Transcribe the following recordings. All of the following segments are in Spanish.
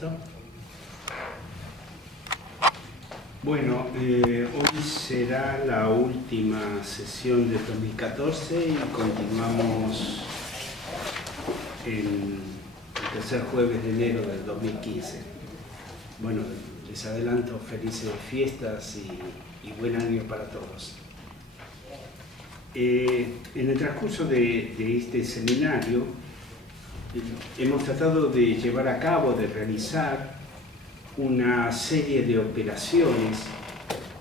¿Listo? Bueno, hoy será la última sesión de 2014 y continuamos el tercer jueves de enero del 2015. Bueno, les adelanto felices fiestas y buen año para todos. En el transcurso de este seminario hemos tratado de llevar a cabo, de realizar una serie de operaciones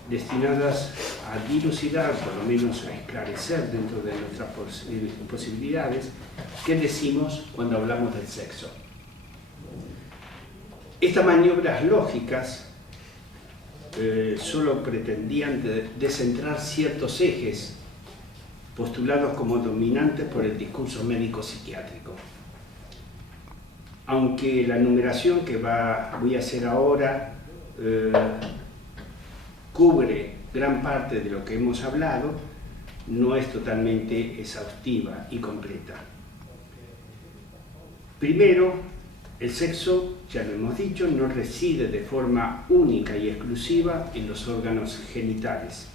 destinadas a dilucidar, por lo menos a esclarecer dentro de nuestras posibilidades, qué decimos cuando hablamos del sexo. Estas maniobras lógicas solo pretendían descentrar ciertos ejes postulados como dominantes por el discurso médico-psiquiátrico. Aunque la numeración que voy a hacer ahora cubre gran parte de lo que hemos hablado, no es totalmente exhaustiva y completa. Primero, el sexo, ya lo hemos dicho, no reside de forma única y exclusiva en los órganos genitales,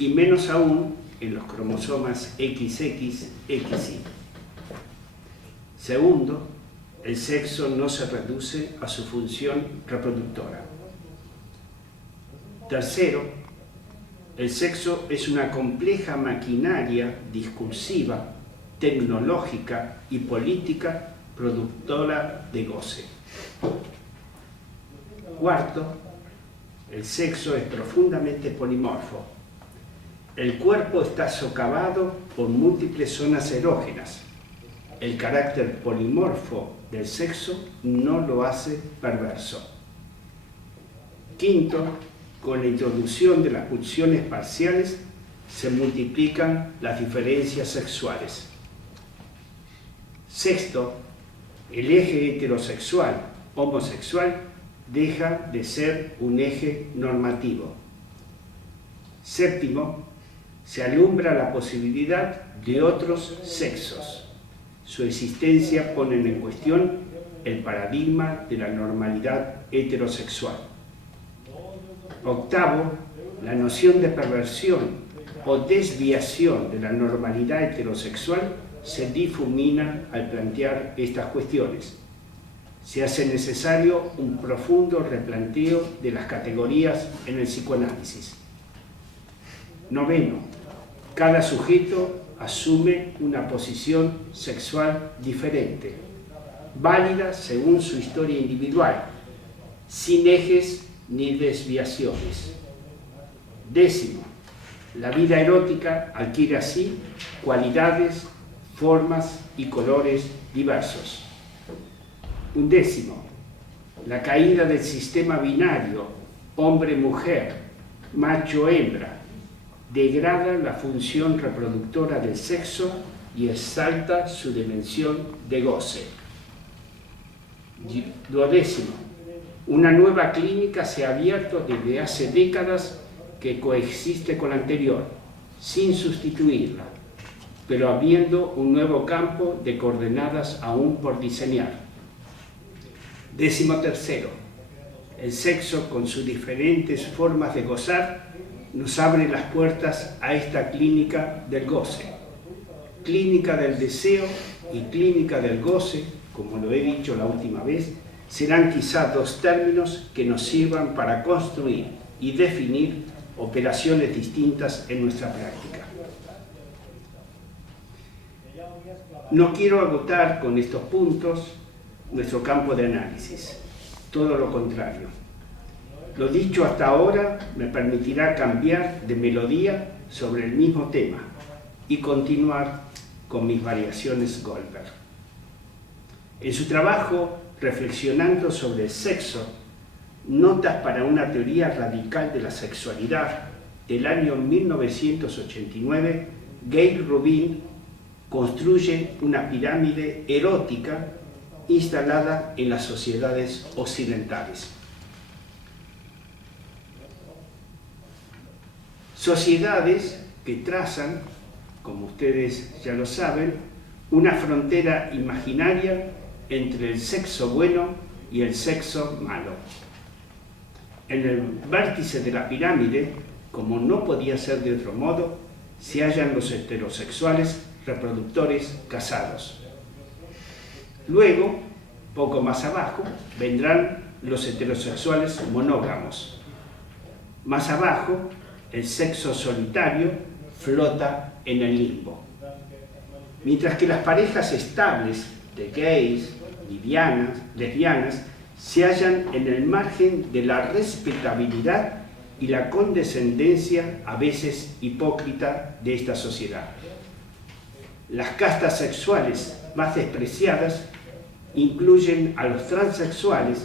y menos aún en los cromosomas XX, XY. Segundo, el sexo no se reduce a su función reproductora. Tercero, el sexo es una compleja maquinaria discursiva, tecnológica y política productora de goce. Cuarto, el sexo es profundamente polimorfo. El cuerpo está socavado por múltiples zonas erógenas. El carácter polimorfo del sexo no lo hace perverso. Quinto, con la introducción de las pulsiones parciales se multiplican las diferencias sexuales. Sexto, el eje heterosexual, homosexual, deja de ser un eje normativo. Séptimo, se alumbra la posibilidad de otros sexos. Su existencia pone en cuestión el paradigma de la normalidad heterosexual. Octavo, la noción de perversión o desviación de la normalidad heterosexual se difumina al plantear estas cuestiones. Se hace necesario un profundo replanteo de las categorías en el psicoanálisis. Noveno, cada sujeto asume una posición sexual diferente, válida según su historia individual, sin ejes ni desviaciones. Décimo, la vida erótica adquiere así cualidades, formas y colores diversos. Undécimo, la caída del sistema binario hombre-mujer, macho-hembra, degrada la función reproductora del sexo y exalta su dimensión de goce. Duodécimo, una nueva clínica se ha abierto desde hace décadas que coexiste con la anterior, sin sustituirla, pero abriendo un nuevo campo de coordenadas aún por diseñar. Décimo tercero, el sexo con sus diferentes formas de gozar nos abre las puertas a esta clínica del goce. Clínica del deseo y clínica del goce, como lo he dicho la última vez, serán quizá dos términos que nos sirvan para construir y definir operaciones distintas en nuestra práctica. No quiero agotar con estos puntos nuestro campo de análisis, todo lo contrario. Lo dicho hasta ahora me permitirá cambiar de melodía sobre el mismo tema y continuar con mis variaciones Goldberg. En su trabajo Reflexionando sobre el sexo, Notas para una teoría radical de la sexualidad, del año 1989, Gail Rubin construye una pirámide erótica instalada en las sociedades occidentales. Sociedades que trazan, como ustedes ya lo saben, una frontera imaginaria entre el sexo bueno y el sexo malo. En el vértice de la pirámide, como no podía ser de otro modo, se hallan los heterosexuales reproductores casados. Luego, poco más abajo, vendrán los heterosexuales monógamos. Más abajo, el sexo solitario flota en el limbo. Mientras que las parejas estables de gays, lesbianas, se hallan en el margen de la respetabilidad y la condescendencia, a veces hipócrita, de esta sociedad. Las castas sexuales más despreciadas incluyen a los transexuales,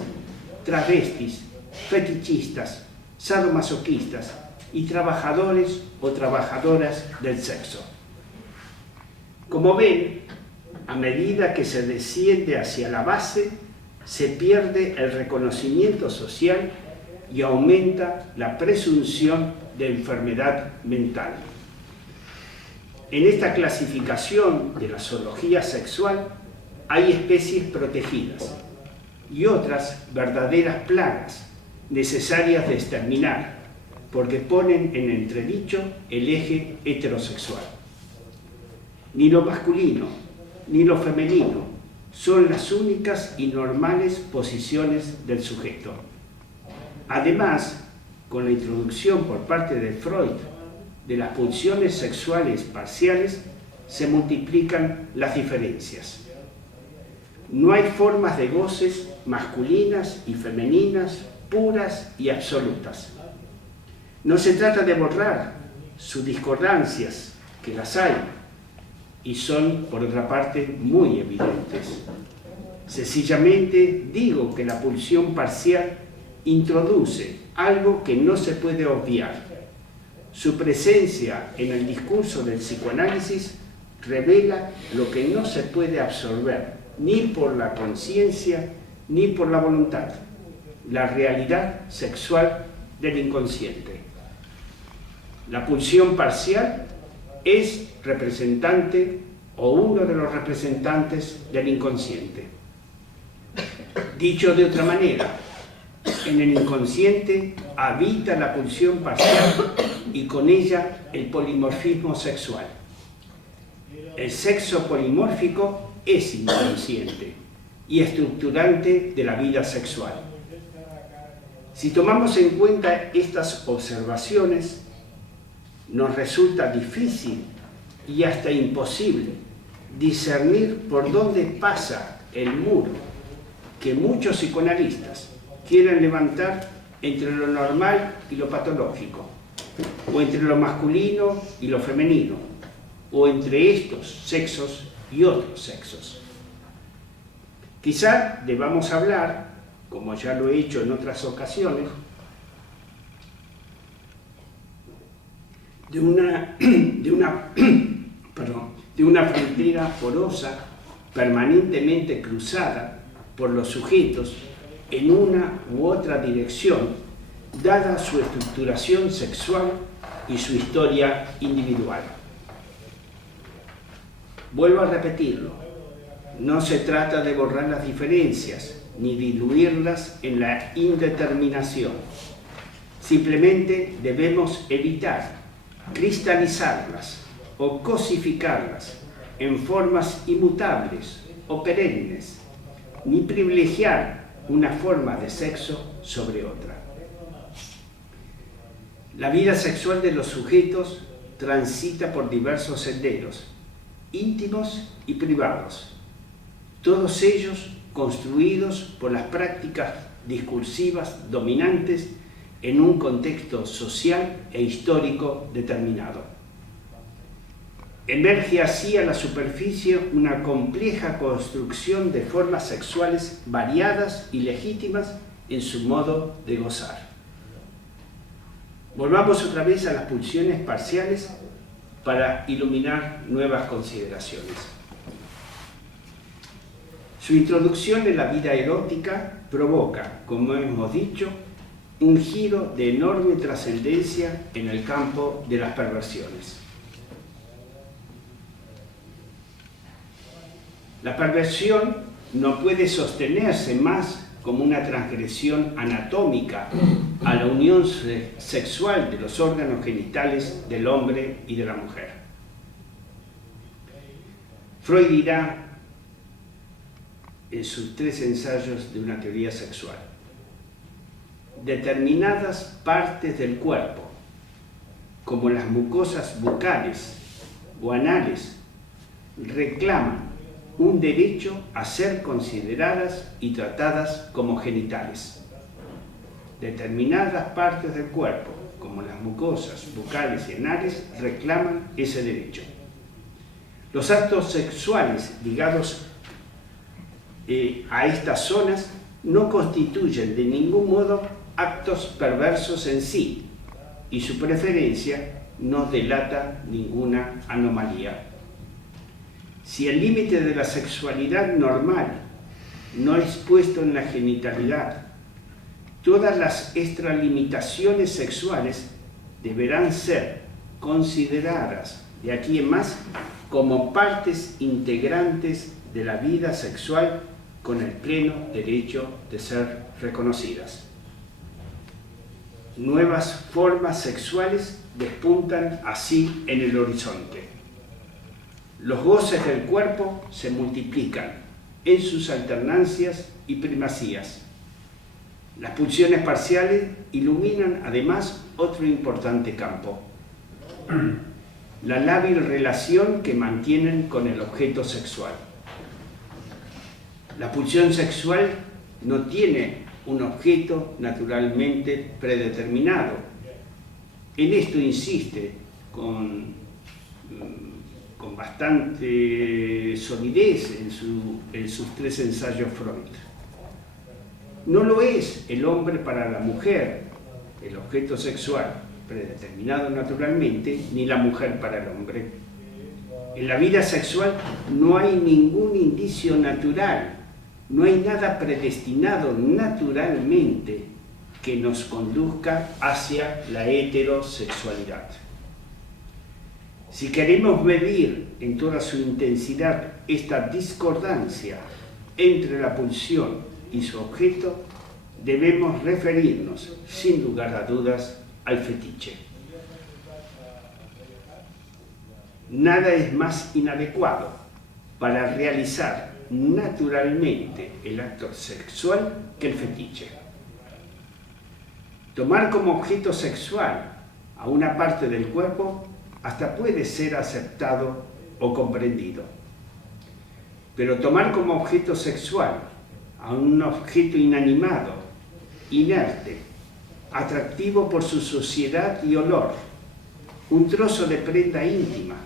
travestis, fetichistas, sadomasoquistas y trabajadores o trabajadoras del sexo. Como ven, a medida que se desciende hacia la base, se pierde el reconocimiento social y aumenta la presunción de enfermedad mental. En esta clasificación de la zoología sexual hay especies protegidas y otras verdaderas plagas necesarias de exterminar, porque ponen en entredicho el eje heterosexual. Ni lo masculino ni lo femenino son las únicas y normales posiciones del sujeto. Además, con la introducción por parte de Freud de las pulsiones sexuales parciales, se multiplican las diferencias. No hay formas de goces masculinas y femeninas, puras y absolutas. No se trata de borrar sus discordancias, que las hay, y son, por otra parte, muy evidentes. Sencillamente digo que la pulsión parcial introduce algo que no se puede obviar. Su presencia en el discurso del psicoanálisis revela lo que no se puede absorber ni por la conciencia ni por la voluntad: la realidad sexual del inconsciente. La pulsión parcial es representante o uno de los representantes del inconsciente. Dicho de otra manera, en el inconsciente habita la pulsión parcial y con ella el polimorfismo sexual. El sexo polimórfico es inconsciente y estructurante de la vida sexual. Si tomamos en cuenta estas observaciones, nos resulta difícil y hasta imposible discernir por dónde pasa el muro que muchos psicoanalistas quieren levantar entre lo normal y lo patológico, o entre lo masculino y lo femenino, o entre estos sexos y otros sexos. Quizá debamos hablar, como ya lo he hecho en otras ocasiones, de una frontera porosa permanentemente cruzada por los sujetos en una u otra dirección, dada su estructuración sexual y su historia individual. Vuelvo a repetirlo, no se trata de borrar las diferencias ni diluirlas en la indeterminación. Simplemente debemos evitar cristalizarlas o cosificarlas en formas inmutables o perennes, ni privilegiar una forma de sexo sobre otra. La vida sexual de los sujetos transita por diversos senderos, íntimos y privados, todos ellos construidos por las prácticas discursivas dominantes en un contexto social e histórico determinado. Emerge así a la superficie una compleja construcción de formas sexuales variadas y legítimas en su modo de gozar. Volvamos otra vez a las pulsiones parciales para iluminar nuevas consideraciones. Su introducción en la vida erótica provoca, como hemos dicho, un giro de enorme trascendencia en el campo de las perversiones. La perversión no puede sostenerse más como una transgresión anatómica a la unión sexual de los órganos genitales del hombre y de la mujer. Freud dirá en sus 3 ensayos de una teoría sexual: determinadas partes del cuerpo, como las mucosas bucales o anales, reclaman un derecho a ser consideradas y tratadas como genitales. Determinadas partes del cuerpo, como las mucosas bucales y anales, reclaman ese derecho. Los actos sexuales ligados a estas zonas no constituyen de ningún modo actos perversos en sí, y su preferencia no delata ninguna anomalía. Si el límite de la sexualidad normal no es puesto en la genitalidad, todas las extralimitaciones sexuales deberán ser consideradas de aquí en más como partes integrantes de la vida sexual con el pleno derecho de ser reconocidas. Nuevas formas sexuales despuntan así en el horizonte. Los goces del cuerpo se multiplican en sus alternancias y primacías. Las pulsiones parciales iluminan además otro importante campo: la lábil relación que mantienen con el objeto sexual. La pulsión sexual no tiene un objeto naturalmente predeterminado. En esto insiste con bastante solidez en sus 3 ensayos Freud. No lo es el hombre para la mujer, el objeto sexual predeterminado naturalmente, ni la mujer para el hombre. En la vida sexual no hay ningún indicio natural, no hay nada predestinado naturalmente que nos conduzca hacia la heterosexualidad. Si queremos medir en toda su intensidad esta discordancia entre la pulsión y su objeto, debemos referirnos, sin lugar a dudas, al fetiche. Nada es más inadecuado para realizar naturalmente el acto sexual que el fetiche. Tomar como objeto sexual a una parte del cuerpo hasta puede ser aceptado o comprendido. Pero tomar como objeto sexual a un objeto inanimado, inerte, atractivo por su suciedad y olor, un trozo de prenda íntima,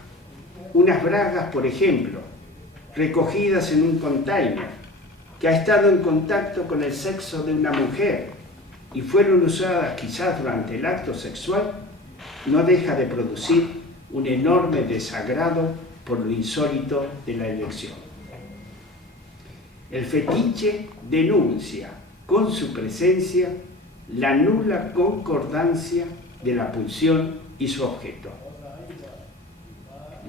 unas bragas, por ejemplo, recogidas en un container, que ha estado en contacto con el sexo de una mujer y fueron usadas quizás durante el acto sexual, no deja de producir un enorme desagrado por lo insólito de la elección. El fetiche denuncia con su presencia la nula concordancia de la pulsión y su objeto.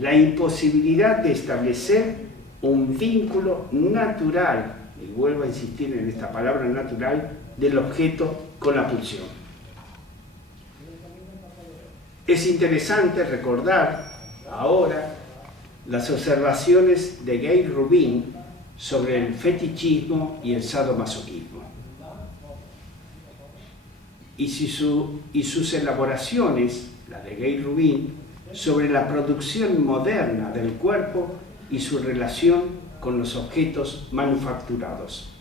La imposibilidad de establecer un vínculo natural, y vuelvo a insistir en esta palabra natural, del objeto con la pulsión. Es interesante recordar ahora las observaciones de Gay Rubin sobre el fetichismo y el sadomasoquismo. Y sus elaboraciones, la de Gay Rubin, sobre la producción moderna del cuerpo y su relación con los objetos manufacturados.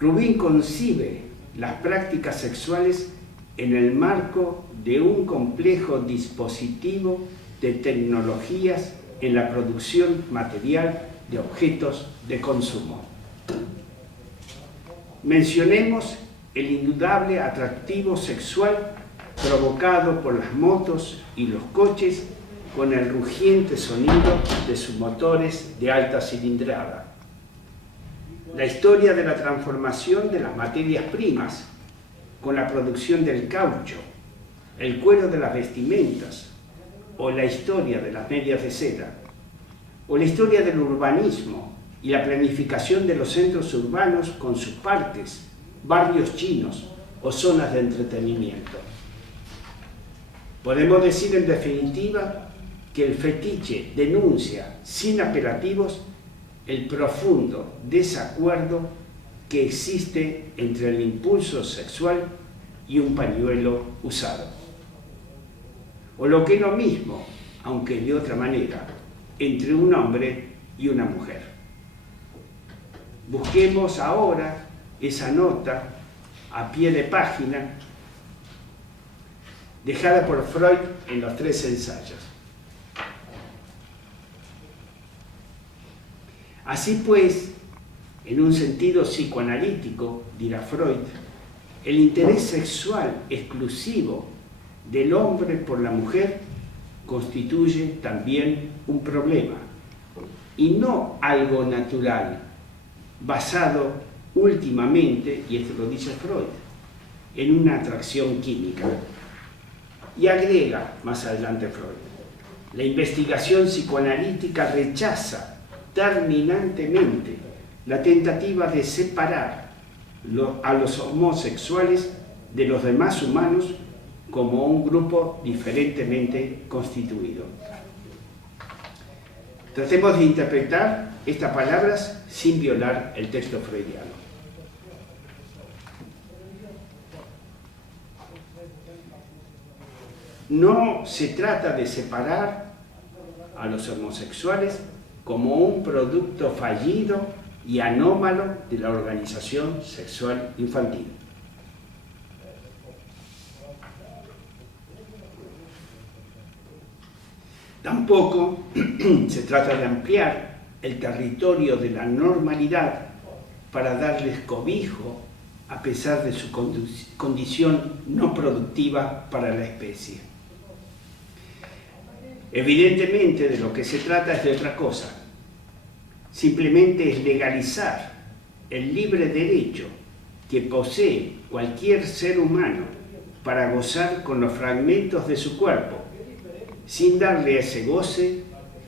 Rubin concibe las prácticas sexuales en el marco de un complejo dispositivo de tecnologías en la producción material de objetos de consumo. Mencionemos el indudable atractivo sexual provocado por las motos y los coches con el rugiente sonido de sus motores de alta cilindrada. La historia de la transformación de las materias primas con la producción del caucho, el cuero de las vestimentas, o la historia de las medias de seda, o la historia del urbanismo y la planificación de los centros urbanos con sus parques, barrios chinos o zonas de entretenimiento. Podemos decir en definitiva que el fetiche denuncia sin apelativos el profundo desacuerdo que existe entre el impulso sexual y un pañuelo usado. O lo que es lo mismo, aunque de otra manera, entre un hombre y una mujer. Busquemos ahora esa nota a pie de página dejada por Freud en los 3 ensayos. Así pues, en un sentido psicoanalítico, dirá Freud, el interés sexual exclusivo del hombre por la mujer constituye también un problema, y no algo natural, basado últimamente, y esto lo dice Freud, en una atracción química. Y agrega más adelante Freud, la investigación psicoanalítica rechaza terminantemente la tentativa de separar a los homosexuales de los demás humanos como un grupo diferentemente constituido. Tratemos de interpretar estas palabras sin violar el texto freudiano. No se trata de separar a los homosexuales como un producto fallido y anómalo de la organización sexual infantil. Tampoco se trata de ampliar el territorio de la normalidad para darles cobijo a pesar de su condición no productiva para la especie. Evidentemente, de lo que se trata es de otra cosa. Simplemente es legalizar el libre derecho que posee cualquier ser humano para gozar con los fragmentos de su cuerpo, sin darle a ese goce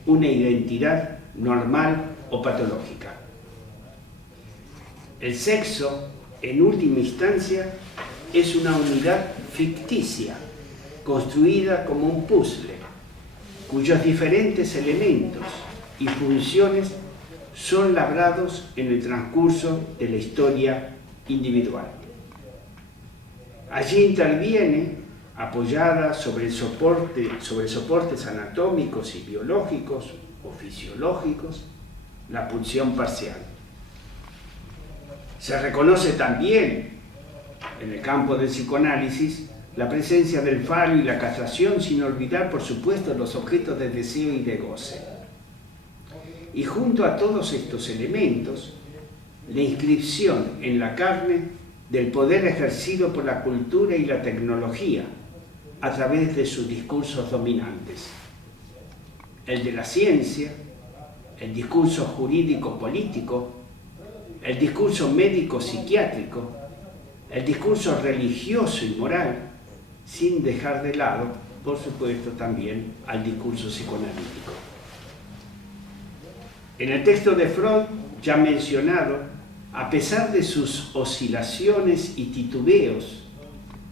una identidad normal o patológica. El sexo, en última instancia, es una unidad ficticia, construida como un puzzle, cuyos diferentes elementos y funciones son labrados en el transcurso de la historia individual. Allí interviene, apoyada sobre soportes anatómicos y biológicos o fisiológicos, la pulsión parcial. Se reconoce también, en el campo del psicoanálisis, la presencia del falo y la castración, sin olvidar, por supuesto, los objetos de deseo y de goce. Y junto a todos estos elementos, la inscripción en la carne del poder ejercido por la cultura y la tecnología a través de sus discursos dominantes. El de la ciencia, el discurso jurídico-político, el discurso médico-psiquiátrico, el discurso religioso y moral, sin dejar de lado, por supuesto, también al discurso psicoanalítico. En el texto de Freud, ya mencionado, a pesar de sus oscilaciones y titubeos,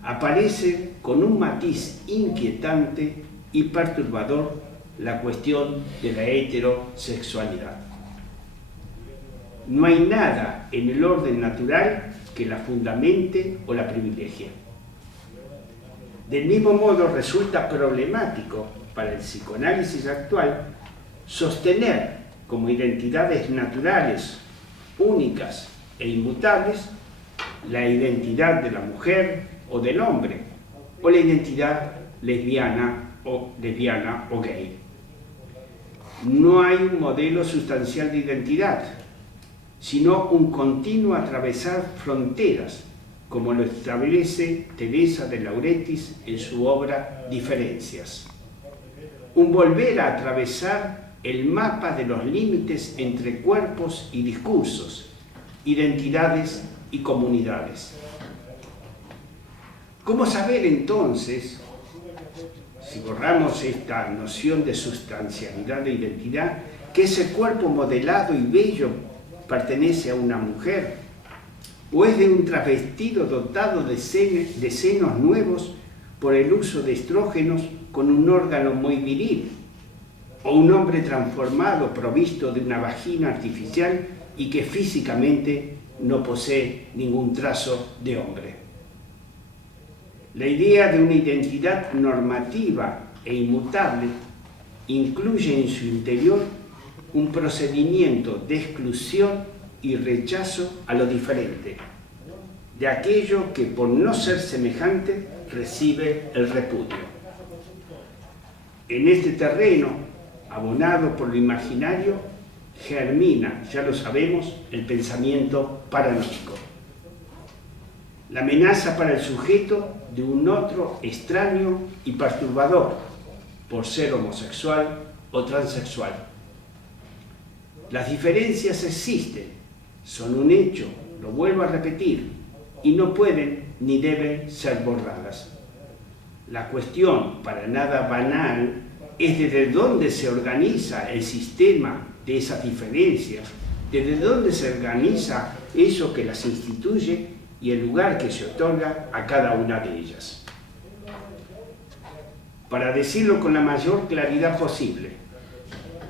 aparece con un matiz inquietante y perturbador la cuestión de la heterosexualidad. No hay nada en el orden natural que la fundamente o la privilegie. Del mismo modo, resulta problemático para el psicoanálisis actual sostener como identidades naturales, únicas e inmutables, la identidad de la mujer o del hombre, o la identidad lesbiana o gay. No hay un modelo sustancial de identidad, sino un continuo atravesar fronteras, como lo establece Teresa de Lauretis en su obra Diferencias. Un volver a atravesar el mapa de los límites entre cuerpos y discursos, identidades y comunidades. ¿Cómo saber entonces si borramos esta noción de sustancialidad de identidad, que ese cuerpo modelado y bello pertenece a una mujer, o es de un travestido dotado de senos nuevos por el uso de estrógenos con un órgano muy viril, o un hombre transformado provisto de una vagina artificial y que físicamente no posee ningún trazo de hombre. La idea de una identidad normativa e inmutable incluye en su interior un procedimiento de exclusión y rechazo a lo diferente, de aquello que por no ser semejante recibe el repudio. En este terreno, abonado por lo imaginario, germina, ya lo sabemos, el pensamiento paranoico. La amenaza para el sujeto de un otro extraño y perturbador por ser homosexual o transexual. Las diferencias existen, son un hecho, lo vuelvo a repetir, y no pueden ni deben ser borradas. La cuestión, para nada banal, es desde dónde se organiza el sistema de esas diferencias, desde dónde se organiza eso que las instituye y el lugar que se otorga a cada una de ellas. Para decirlo con la mayor claridad posible,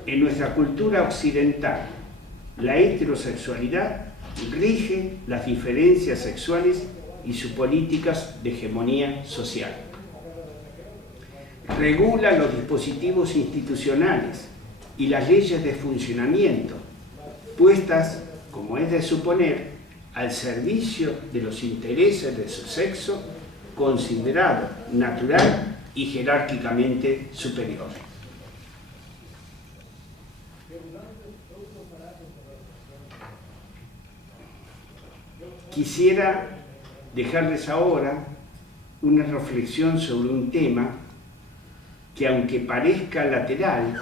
en nuestra cultura occidental, la heterosexualidad rige las diferencias sexuales y sus políticas de hegemonía social. Regula los dispositivos institucionales y las leyes de funcionamiento, puestas, como es de suponer, al servicio de los intereses de su sexo, considerado natural y jerárquicamente superior. Quisiera dejarles ahora una reflexión sobre un tema que, aunque parezca lateral,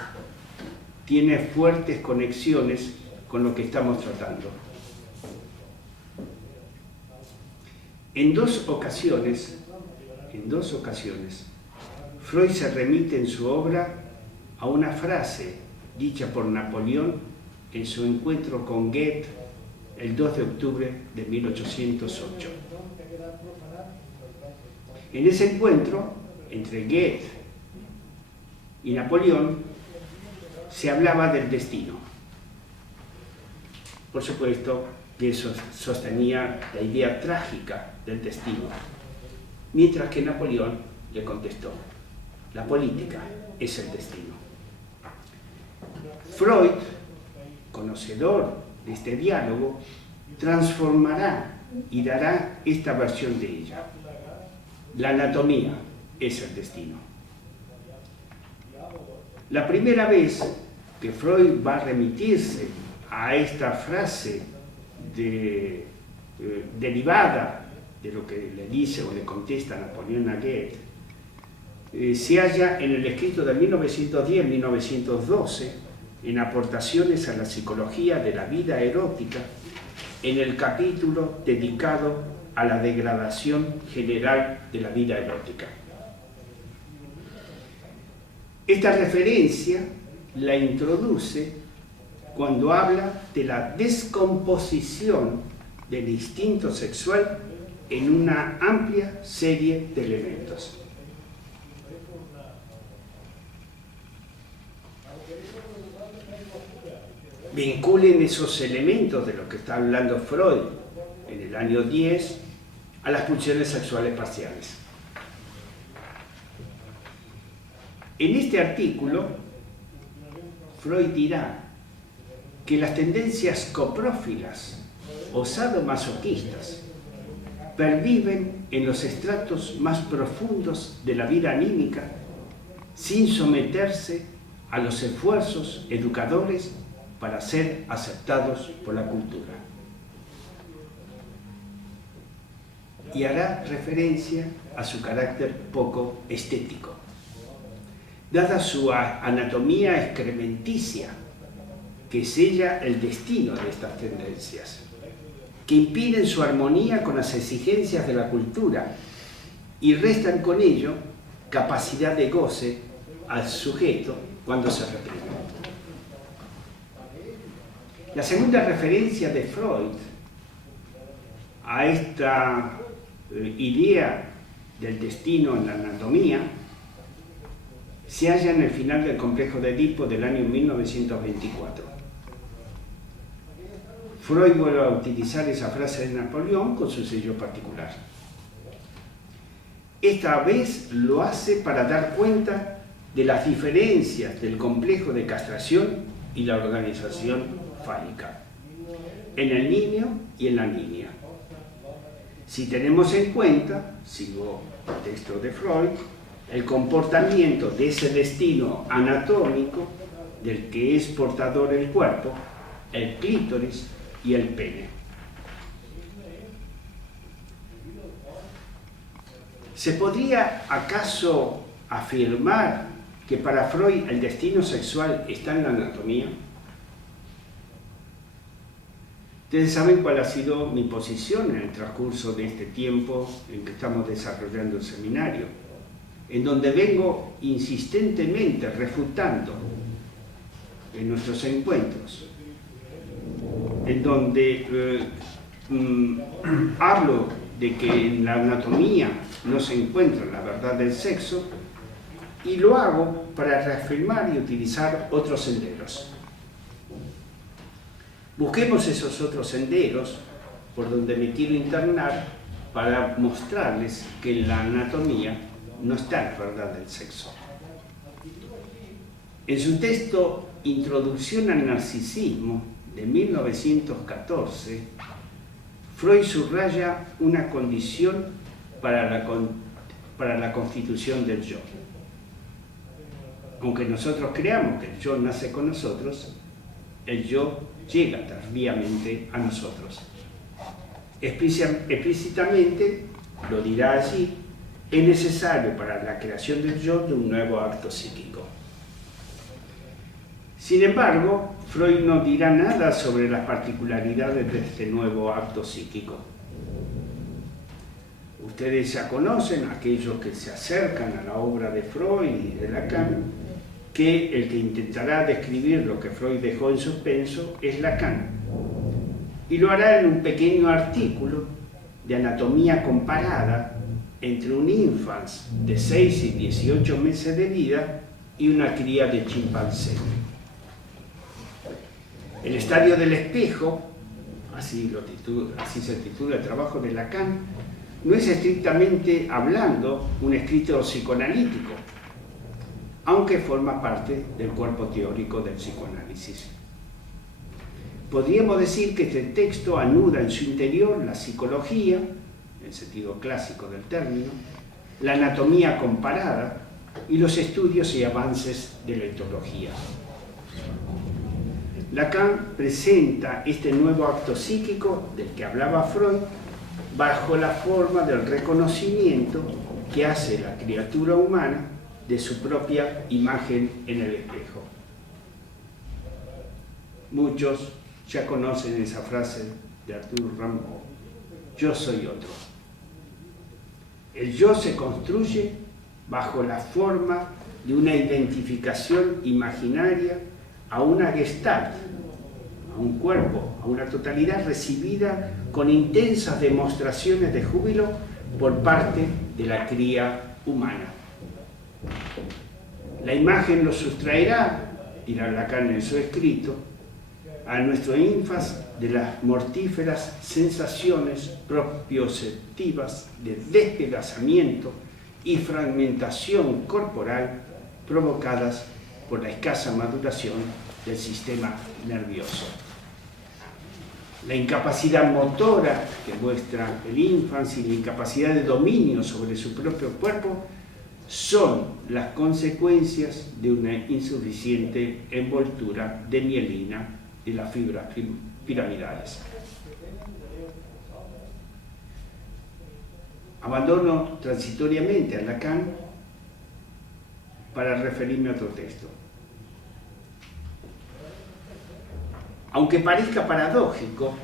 tiene fuertes conexiones con lo que estamos tratando. En dos ocasiones, Freud se remite en su obra a una frase dicha por Napoleón en su encuentro con Goethe el 2 de octubre de 1808. En ese encuentro entre Goethe y Napoleón se hablaba del destino. Por supuesto que eso sostenía la idea trágica del destino, mientras que Napoleón le contestó: la política es el destino. Freud, conocedor de este diálogo, transformará y dará esta versión de ella: la anatomía es el destino. La primera vez que Freud va a remitirse a esta frase derivada de lo que le dice o le contesta Napoleón a Goethe, se halla en el escrito de 1910-1912, en Aportaciones a la psicología de la vida erótica, en el capítulo dedicado a la degradación general de la vida erótica. Esta referencia la introduce cuando habla de la descomposición del instinto sexual en una amplia serie de elementos. Vinculen esos elementos de los que está hablando Freud en el año 10 a las pulsiones sexuales parciales. En este artículo, Freud dirá que las tendencias coprófilas o sadomasoquistas perviven en los estratos más profundos de la vida anímica sin someterse a los esfuerzos educadores para ser aceptados por la cultura. Y hará referencia a su carácter poco estético. Dada su anatomía excrementicia, que sella el destino de estas tendencias, que impiden su armonía con las exigencias de la cultura y restan con ello capacidad de goce al sujeto cuando se reprime. La segunda referencia de Freud a esta idea del destino en la anatomía se halla en el final del Complejo de Edipo del año 1924. Freud vuelve a utilizar esa frase de Napoleón con su sello particular. Esta vez lo hace para dar cuenta de las diferencias del complejo de castración y la organización fálica en el niño y en la niña. Si tenemos en cuenta, sigo el texto de Freud, el comportamiento de ese destino anatómico del que es portador el cuerpo, el clítoris y el pene. ¿Se podría acaso afirmar que para Freud el destino sexual está en la anatomía? Ustedes saben cuál ha sido mi posición en el transcurso de este tiempo en que estamos desarrollando el seminario, en donde vengo insistentemente refutando en nuestros encuentros, en donde hablo de que en la anatomía no se encuentra la verdad del sexo, y lo hago para reafirmar y utilizar otros senderos. Busquemos esos otros senderos por donde me quiero internar para mostrarles que en la anatomía no está la verdad del sexo. En su texto Introducción al Narcisismo de 1914, Freud subraya una condición para la constitución del yo. Aunque nosotros creamos que el yo nace con nosotros, el yo llega tardíamente a nosotros. Explícitamente lo dirá allí: es necesario para la creación del yo de un nuevo acto psíquico. Sin embargo, Freud no dirá nada sobre las particularidades de este nuevo acto psíquico. Ustedes ya conocen, aquellos que se acercan a la obra de Freud y de Lacan, que el que intentará describir lo que Freud dejó en suspenso es Lacan, y lo hará en un pequeño artículo de anatomía comparada entre un infans de 6 y 18 meses de vida y una cría de chimpancé. El estadio del espejo, así se titula el trabajo de Lacan, no es estrictamente hablando un escrito psicoanalítico, aunque forma parte del cuerpo teórico del psicoanálisis. Podríamos decir que este texto anuda en su interior la psicología, en el sentido clásico del término, la anatomía comparada y los estudios y avances de la etología. Lacan presenta este nuevo acto psíquico del que hablaba Freud bajo la forma del reconocimiento que hace la criatura humana de su propia imagen en el espejo. Muchos ya conocen esa frase de Arthur Rimbaud: yo soy otro. El yo se construye bajo la forma de una identificación imaginaria a una gestalt, a un cuerpo, a una totalidad recibida con intensas demostraciones de júbilo por parte de la cría humana. La imagen nos sustraerá, dirá Lacan en su escrito, a nuestro infaz de las mortíferas sensaciones propioceptivas de despedazamiento y fragmentación corporal provocadas por la escasa maduración del sistema nervioso. La incapacidad motora que muestra el infans y la incapacidad de dominio sobre su propio cuerpo son las consecuencias de una insuficiente envoltura de mielina de las fibras piramidales. Abandono transitoriamente a Lacan para referirme a otro texto. Aunque parezca paradójico,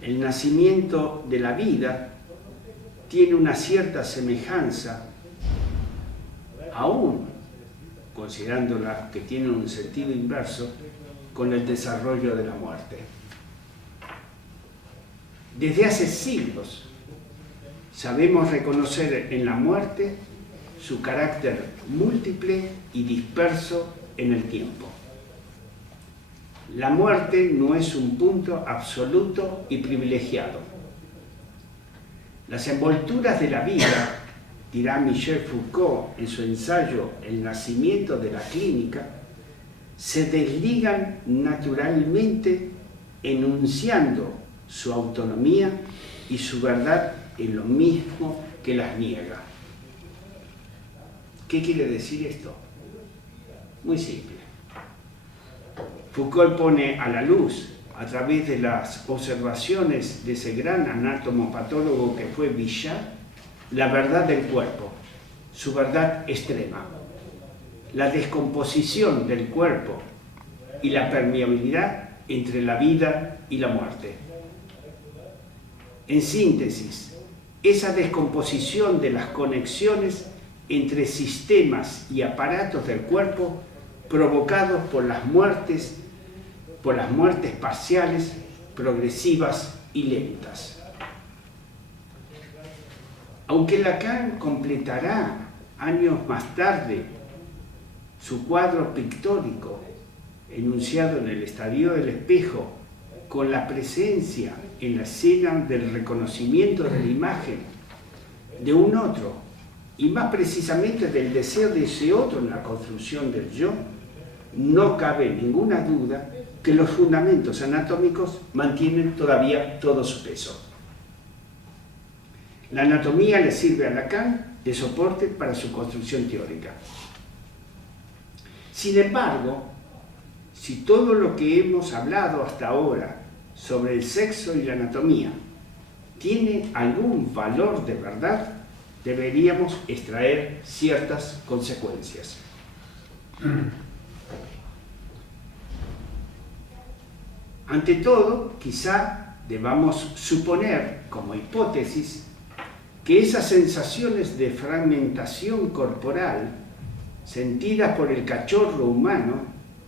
el nacimiento de la vida tiene una cierta semejanza aún considerándolas que tienen un sentido inverso con el desarrollo de la muerte. Desde hace siglos sabemos reconocer en la muerte su carácter múltiple y disperso en el tiempo. La muerte no es un punto absoluto y privilegiado. Las envolturas de la vida, dirá Michel Foucault en su ensayo El nacimiento de la clínica, se desligan naturalmente enunciando su autonomía y su verdad en lo mismo que las niega. ¿Qué quiere decir esto? Muy simple. Foucault pone a la luz, a través de las observaciones de ese gran anatomopatólogo que fue Bichat, la verdad del cuerpo, su verdad extrema, la descomposición del cuerpo y la permeabilidad entre la vida y la muerte. En síntesis, esa descomposición de las conexiones entre sistemas y aparatos del cuerpo provocados por las muertes parciales, progresivas y lentas. Aunque Lacan completará años más tarde su cuadro pictórico enunciado en el Estadio del Espejo con la presencia en la escena del reconocimiento de la imagen de un otro, y más precisamente del deseo de ese otro en la construcción del yo, no cabe ninguna duda que los fundamentos anatómicos mantienen todavía todo su peso. La anatomía le sirve a Lacan de soporte para su construcción teórica. Sin embargo, si todo lo que hemos hablado hasta ahora sobre el sexo y la anatomía tiene algún valor de verdad, deberíamos extraer ciertas consecuencias. Ante todo, quizá debamos suponer como hipótesis que esas sensaciones de fragmentación corporal sentidas por el cachorro humano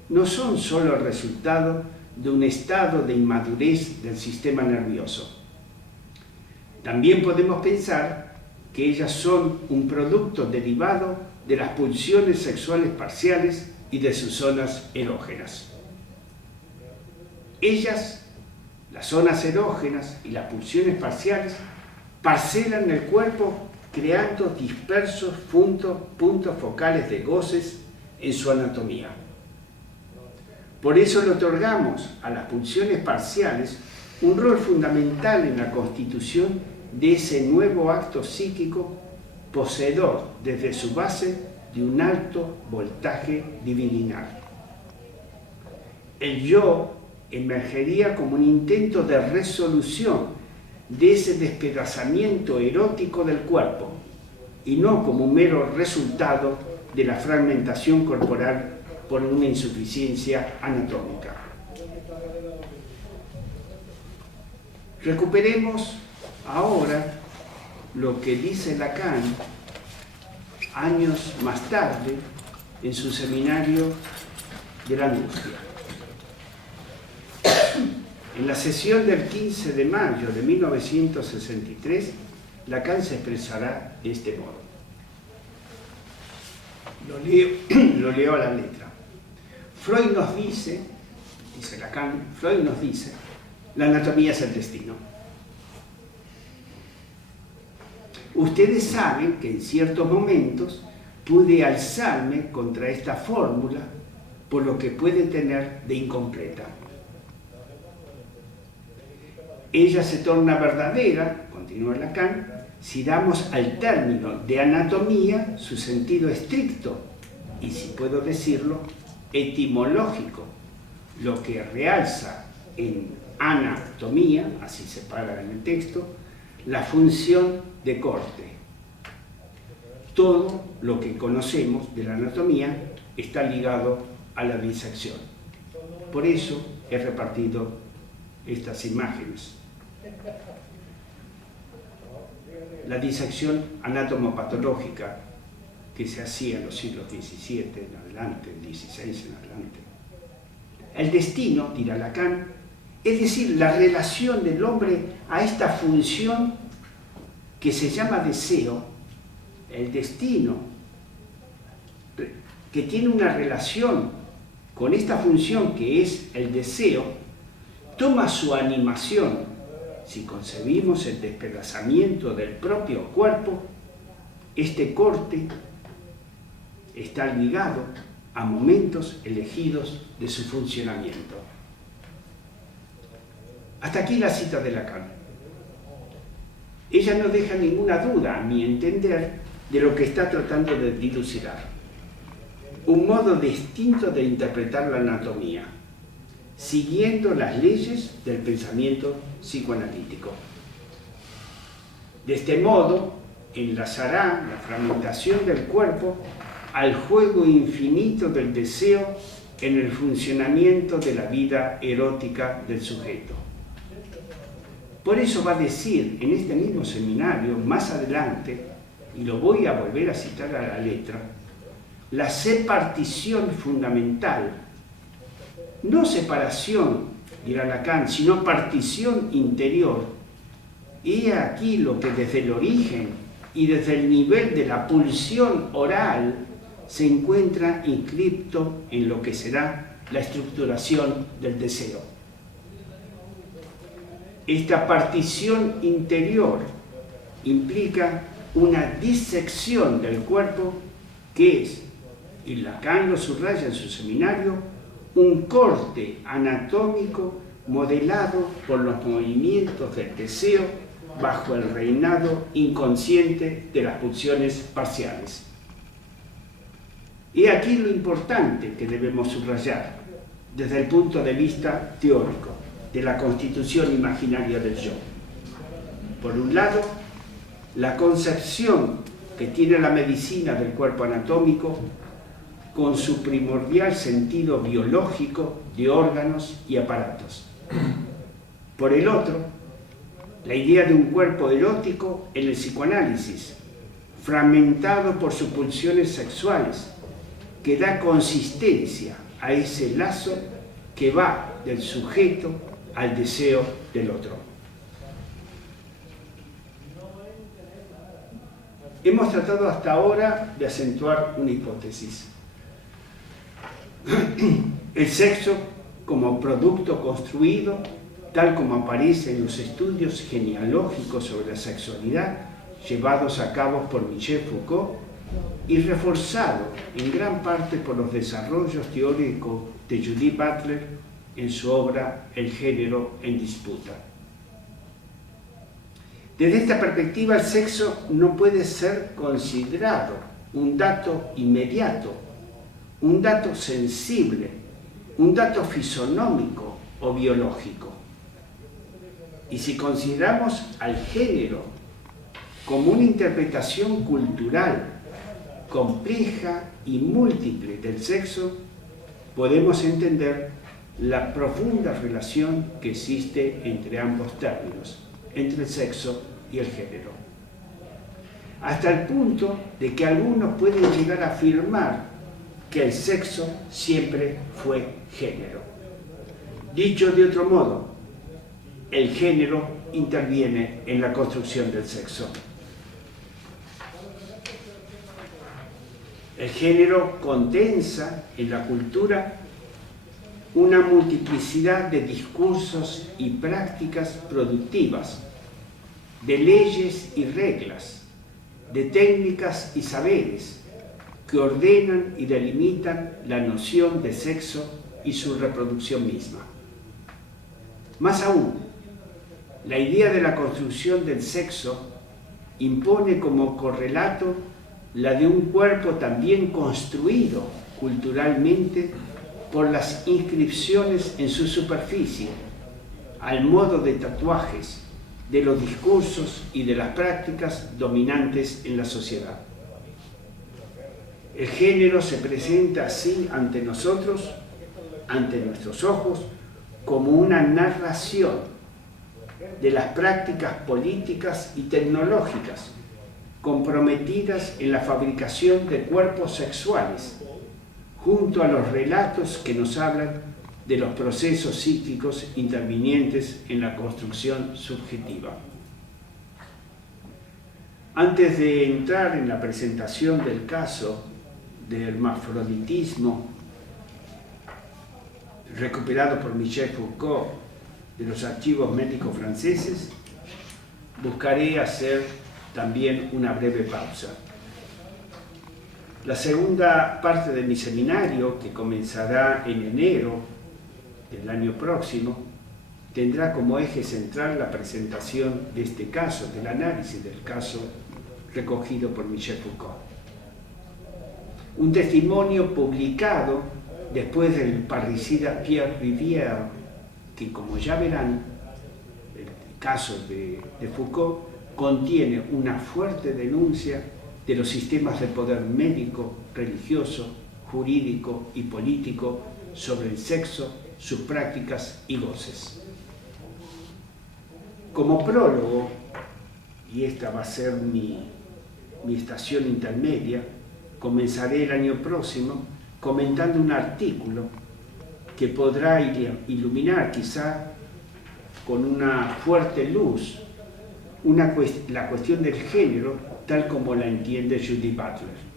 no son solo el resultado de un estado de inmadurez del sistema nervioso. También podemos pensar que ellas son un producto derivado de las pulsiones sexuales parciales y de sus zonas erógenas. Ellas, las zonas erógenas y las pulsiones parciales, parcelan el cuerpo creando dispersos puntos focales de goces en su anatomía. Por eso le otorgamos a las pulsiones parciales un rol fundamental en la constitución de ese nuevo acto psíquico poseedor desde su base de un alto voltaje divinal. El yo emergería como un intento de resolución de ese despedazamiento erótico del cuerpo y no como un mero resultado de la fragmentación corporal por una insuficiencia anatómica. Recuperemos ahora lo que dice Lacan años más tarde en su seminario de la angustia. En la sesión del 15 de mayo de 1963, Lacan se expresará de este modo. Lo leo a la letra. Freud nos dice Lacan, Freud nos dice, la anatomía es el destino. Ustedes saben que en ciertos momentos pude alzarme contra esta fórmula por lo que puede tener de incompleta. Ella se torna verdadera, continúa Lacan, si damos al término de anatomía su sentido estricto y, si puedo decirlo, etimológico, lo que realza en anatomía, así se para en el texto, la función de corte. Todo lo que conocemos de la anatomía está ligado a la disección. Por eso he repartido estas imágenes. La disección anatomopatológica que se hacía en los siglos XVII en adelante, XVI en adelante. El destino, dirá Lacan, es decir, la relación del hombre a esta función que se llama deseo, el destino, que tiene una relación con esta función que es el deseo, toma su animación, si concebimos el despedazamiento del propio cuerpo, este corte está ligado a momentos elegidos de su funcionamiento. Hasta aquí la cita de Lacan. Ella no deja ninguna duda, a mi entender, de lo que está tratando de dilucidar. Un modo distinto de interpretar la anatomía, siguiendo las leyes del pensamiento psicoanalítico. De este modo, enlazará la fragmentación del cuerpo al juego infinito del deseo en el funcionamiento de la vida erótica del sujeto. Por eso va a decir en este mismo seminario, más adelante, y lo voy a volver a citar a la letra, la separtición fundamental, no separación, dirá Lacan, sino partición interior. Y aquí lo que desde el origen y desde el nivel de la pulsión oral se encuentra inscripto en lo que será la estructuración del deseo. Esta partición interior implica una disección del cuerpo que es, y Lacan lo subraya en su seminario, un corte anatómico modelado por los movimientos del deseo bajo el reinado inconsciente de las pulsiones parciales. Y aquí lo importante que debemos subrayar desde el punto de vista teórico de la constitución imaginaria del yo. Por un lado, la concepción que tiene la medicina del cuerpo anatómico con su primordial sentido biológico de órganos y aparatos. Por el otro, la idea de un cuerpo erótico en el psicoanálisis, fragmentado por sus pulsiones sexuales, que da consistencia a ese lazo que va del sujeto al deseo del otro. Hemos tratado hasta ahora de acentuar una hipótesis. El sexo como producto construido, tal como aparece en los estudios genealógicos sobre la sexualidad llevados a cabo por Michel Foucault y reforzado en gran parte por los desarrollos teóricos de Judith Butler en su obra El género en disputa. Desde esta perspectiva, el sexo no puede ser considerado un dato inmediato, un dato sensible, un dato fisonómico o biológico. Y si consideramos al género como una interpretación cultural compleja y múltiple del sexo, podemos entender la profunda relación que existe entre ambos términos, entre el sexo y el género. Hasta el punto de que algunos pueden llegar a afirmar que el sexo siempre fue género. Dicho de otro modo, el género interviene en la construcción del sexo. El género condensa en la cultura una multiplicidad de discursos y prácticas productivas, de leyes y reglas, de técnicas y saberes que ordenan y delimitan la noción de sexo y su reproducción misma. Más aún, la idea de la construcción del sexo impone como correlato la de un cuerpo también construido culturalmente por las inscripciones en su superficie, al modo de tatuajes, de los discursos y de las prácticas dominantes en la sociedad. El género se presenta así ante nosotros, ante nuestros ojos, como una narración de las prácticas políticas y tecnológicas comprometidas en la fabricación de cuerpos sexuales, junto a los relatos que nos hablan de los procesos psíquicos intervinientes en la construcción subjetiva. Antes de entrar en la presentación del caso de hermafroditismo recuperado por Michel Foucault de los archivos médicos franceses, buscaré hacer también una breve pausa. La segunda parte de mi seminario, que comenzará en enero del año próximo, tendrá como eje central la presentación de este caso, del análisis del caso recogido por Michel Foucault. Un testimonio publicado después del parricida Pierre Rivière, que como ya verán, el caso de Foucault contiene una fuerte denuncia de los sistemas de poder médico, religioso, jurídico y político sobre el sexo, sus prácticas y goces. Como prólogo, y esta va a ser mi estación intermedia, comenzaré el año próximo comentando un artículo que podrá iluminar quizá con una fuerte luz la cuestión del género tal como la entiende Judith Butler.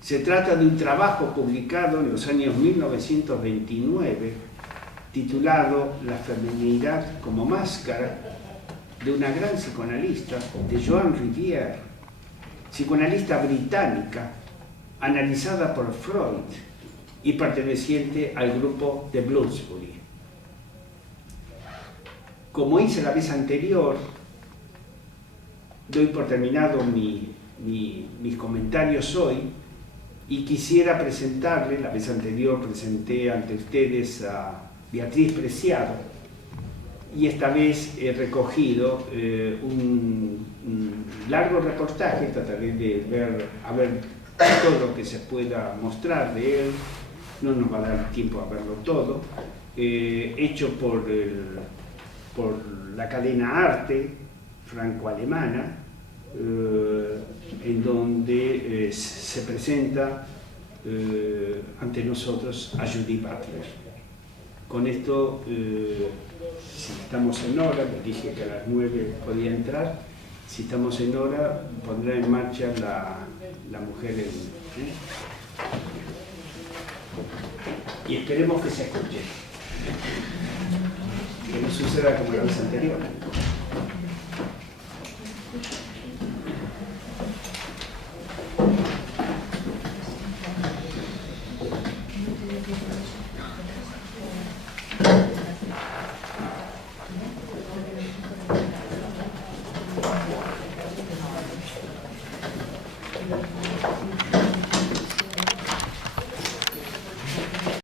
Se trata de un trabajo publicado en los años 1929 titulado La feminidad como máscara, de una gran psicoanalista, de Joan Rivière, psicoanalista británica, analizada por Freud y perteneciente al grupo de Bloomsbury. Como hice la vez anterior, doy por terminado mis comentarios hoy y quisiera presentarle, la vez anterior presenté ante ustedes a Beatriz Preciado, y esta vez he recogido un largo reportaje, trataré de ver todo lo que se pueda mostrar de él, no nos va a dar tiempo a verlo todo, hecho por la cadena Arte franco-alemana, en donde se presenta ante nosotros a Judith Butler. Con esto, si estamos en hora, les dije que a las 9 podía entrar, si estamos en hora, pondrá en marcha la mujer y esperemos que se escuche, que no suceda como la vez anterior.